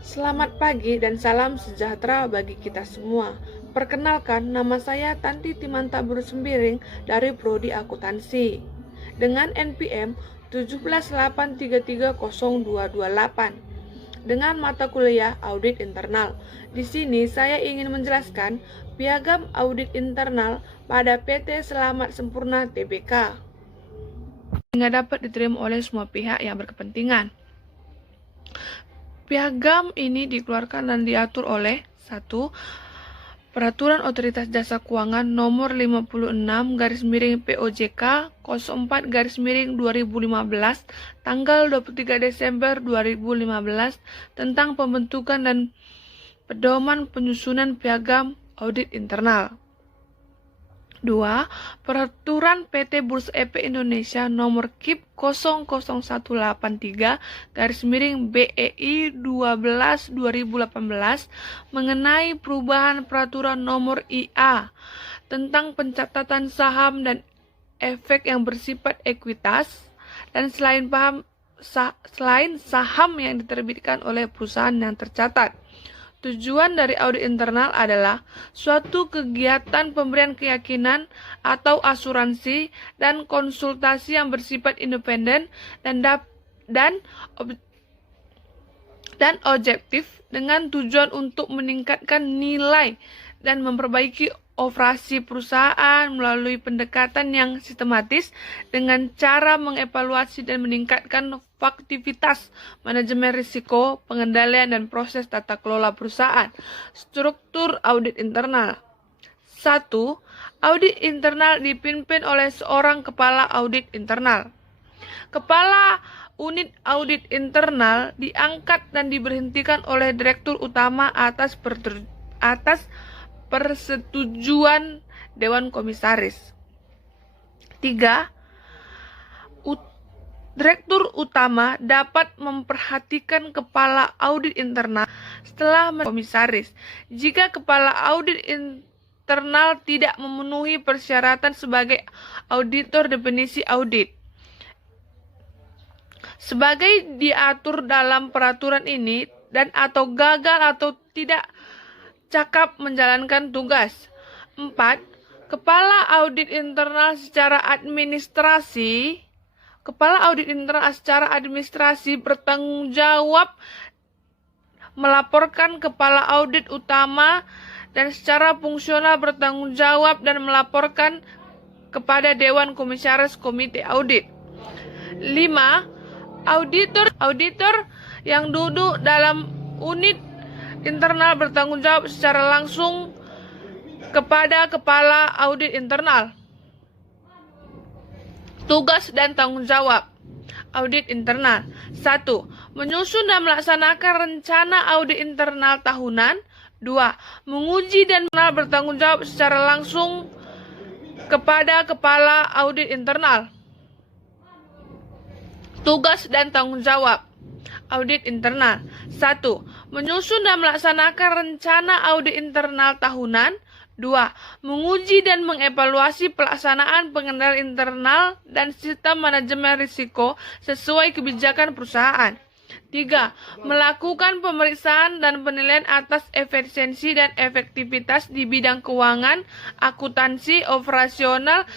Selamat pagi dan salam sejahtera bagi kita semua. Perkenalkan, nama saya Tanti Timanta Sembiring dari Prodi Akuntansi dengan NPM 178330228 dengan mata kuliah Audit Internal. Di sini saya ingin menjelaskan piagam audit internal pada PT Selamat Sempurna Tbk sehingga dapat diterima oleh semua pihak yang berkepentingan. Piagam ini dikeluarkan dan diatur oleh 1. Peraturan Otoritas Jasa Keuangan Nomor 56/POJK 04/2015 tanggal 23 Desember 2015 tentang pembentukan dan pedoman penyusunan piagam audit internal. 2. Peraturan PT Bursa Efek Indonesia Nomor KIP 00183/BEI 12/2018 mengenai perubahan peraturan nomor IA tentang pencatatan saham dan efek yang bersifat ekuitas dan selain saham yang diterbitkan oleh perusahaan yang tercatat. Tujuan dari audit internal adalah suatu kegiatan pemberian keyakinan atau asuransi dan konsultasi yang bersifat independen dan objektif dengan tujuan untuk meningkatkan nilai dan memperbaiki operasi perusahaan melalui pendekatan yang sistematis dengan cara mengevaluasi dan meningkatkan faktivitas manajemen risiko, pengendalian, dan proses tata kelola perusahaan. Struktur audit internal. 1. Audit internal dipimpin oleh seorang kepala audit internal. Kepala unit audit internal diangkat dan diberhentikan oleh direktur utama atas persetujuan Dewan Komisaris. 3. Direktur utama dapat memperhatikan kepala audit internal setelah komisaris. Jika kepala audit internal tidak memenuhi persyaratan sebagai auditor definisi audit, sebagai diatur dalam peraturan ini dan atau gagal atau tidak cakap menjalankan tugas. 4. Kepala audit internal secara administrasi bertanggung jawab melaporkan kepala audit utama dan secara fungsional bertanggung jawab dan melaporkan kepada Dewan Komisaris Komite Audit. 5. Auditor yang duduk dalam unit internal bertanggung jawab secara langsung kepada kepala audit internal. Tugas dan tanggung jawab audit internal. 1. Menyusun dan melaksanakan rencana audit internal tahunan. 2. Menguji dan bertanggung jawab secara langsung kepada kepala audit internal. Tugas dan tanggung jawab audit internal. 1. Menyusun dan melaksanakan rencana audit internal tahunan. 2. Menguji dan mengevaluasi pelaksanaan pengendalian internal dan sistem manajemen risiko sesuai kebijakan perusahaan. 3. Melakukan pemeriksaan dan penilaian atas efisiensi dan efektivitas di bidang keuangan, akuntansi, operasional,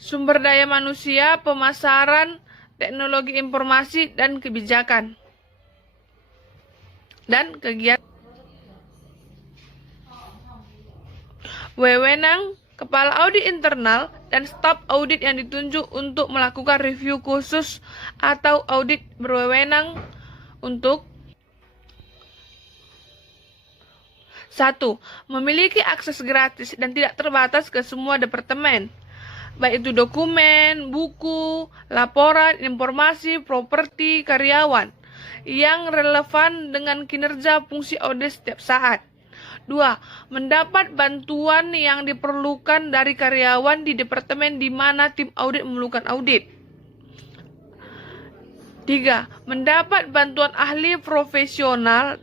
sumber daya manusia, pemasaran, teknologi informasi, dan kebijakan dan kegiatan. Wewenang kepala audit internal dan staf audit yang ditunjuk untuk melakukan review khusus atau audit berwenang untuk 1. Memiliki akses gratis dan tidak terbatas ke semua departemen, baik itu dokumen, buku, laporan, informasi, properti, karyawan yang relevan dengan kinerja fungsi audit setiap saat. 2. Mendapat bantuan yang diperlukan dari karyawan di departemen di mana tim audit memerlukan audit. 3. Mendapat bantuan ahli profesional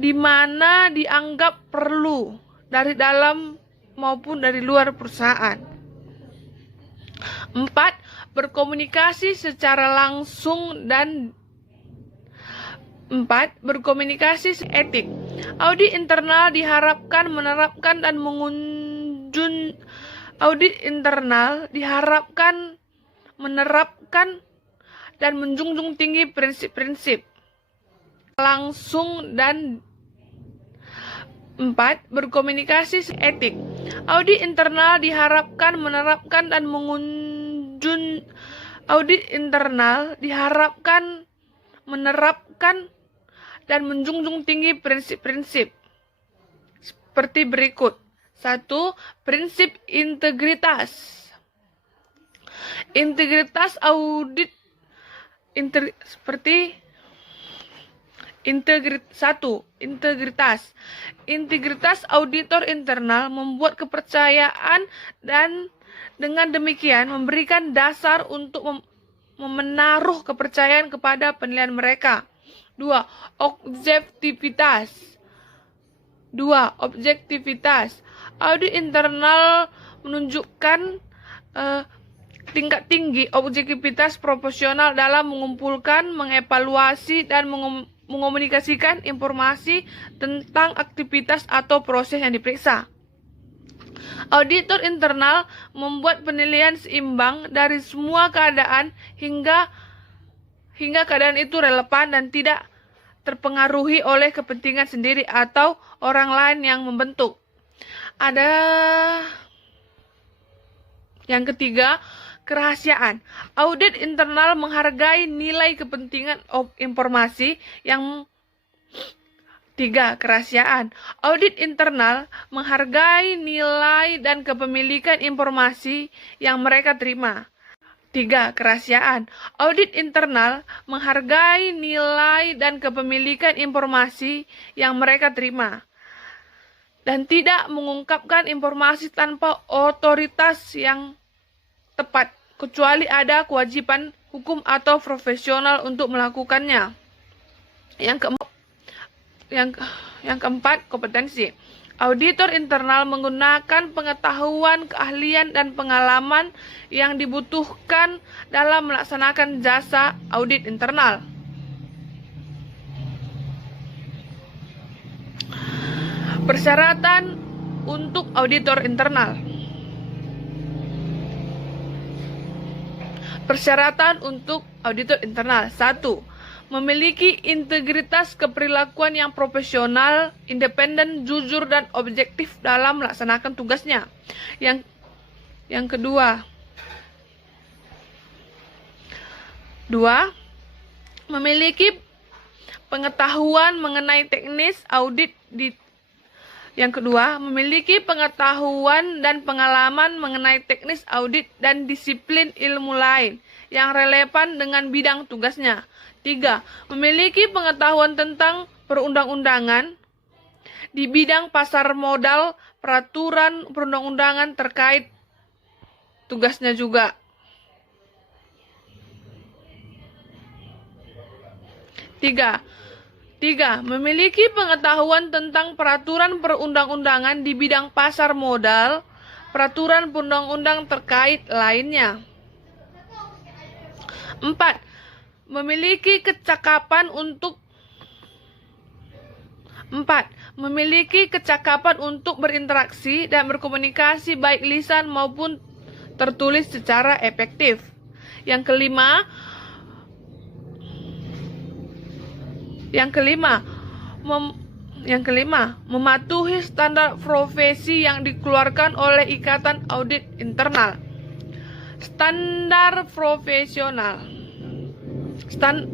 di mana dianggap perlu dari dalam maupun dari luar perusahaan. 4. Berkomunikasi secara langsung dan 4. Berkomunikasi etik. Audit internal diharapkan menerapkan dan menjunjung tinggi prinsip-prinsip langsung dan 4. Berkomunikasi etik. Audit internal diharapkan menerapkan dan menjunjung tinggi prinsip-prinsip seperti berikut. 1. Prinsip integritas. Integritas audit seperti 1. Integritas auditor internal membuat kepercayaan dan dengan demikian memberikan dasar untuk menaruh kepercayaan kepada penilaian mereka. 2. Objektivitas. Audit internal menunjukkan tingkat tinggi objektivitas profesional dalam mengumpulkan, mengevaluasi, dan mengomunikasikan informasi tentang aktivitas atau proses yang diperiksa. Auditor internal membuat penilaian seimbang dari semua keadaan hingga keadaan itu relevan dan tidak terpengaruhi oleh kepentingan sendiri atau orang lain yang membentuk. Ada yang ketiga, kerahasiaan. Audit internal menghargai nilai kepentingan informasi yang 3. Kerahasiaan. Audit internal menghargai nilai dan kepemilikan informasi yang mereka terima. 3. Kerahasiaan. Audit internal menghargai nilai dan kepemilikan informasi yang mereka terima dan tidak mengungkapkan informasi tanpa otoritas yang tepat, kecuali ada kewajiban hukum atau profesional untuk melakukannya. Yang keempat, kompetensi. Auditor internal menggunakan pengetahuan, keahlian, dan pengalaman yang dibutuhkan dalam melaksanakan jasa audit internal. Persyaratan untuk auditor internal. Persyaratan untuk auditor internal. 1. Memiliki integritas keperilakuan yang profesional, independen, jujur, dan objektif dalam melaksanakan tugasnya. Yang kedua. 2. Memiliki pengetahuan mengenai teknis audit Yang kedua, memiliki pengetahuan dan pengalaman mengenai teknis audit dan disiplin ilmu lain yang relevan dengan bidang tugasnya. 3. Memiliki pengetahuan tentang perundang-undangan di bidang pasar modal, peraturan perundang-undangan terkait tugasnya juga. 3. Memiliki pengetahuan tentang peraturan perundang-undangan di bidang pasar modal, peraturan perundang-undang terkait lainnya. 4. Memiliki kecakapan untuk berinteraksi dan berkomunikasi baik lisan maupun tertulis secara efektif. Yang kelima, mematuhi standar profesi yang dikeluarkan oleh Ikatan Audit Internal. Standar profesional. Standar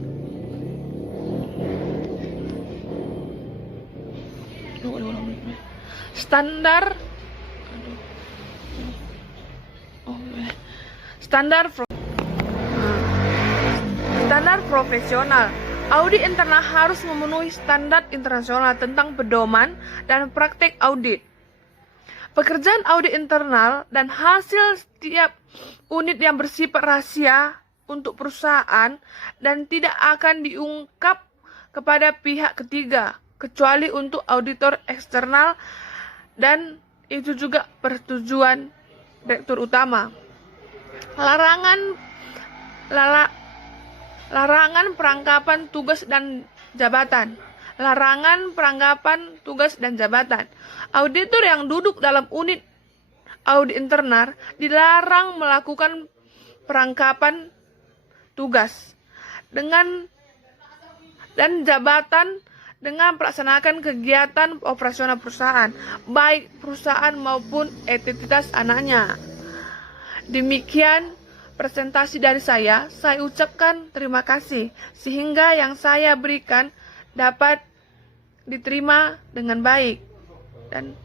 profesional. Audit internal harus memenuhi standar internasional tentang pedoman dan praktek audit. Pekerjaan audit internal dan hasil setiap unit yang bersifat rahasia untuk perusahaan dan tidak akan diungkap kepada pihak ketiga, kecuali untuk auditor eksternal, dan itu juga persetujuan direktur utama. Larangan perangkapan tugas dan jabatan. Larangan peranggapan tugas dan jabatan. Auditor yang duduk dalam unit audit internal dilarang melakukan perangkapan tugas dan jabatan dengan melaksanakan kegiatan operasional perusahaan, baik perusahaan maupun entitas anaknya. Demikian presentasi dari saya ucapkan terima kasih sehingga yang saya berikan dapat diterima dengan baik dan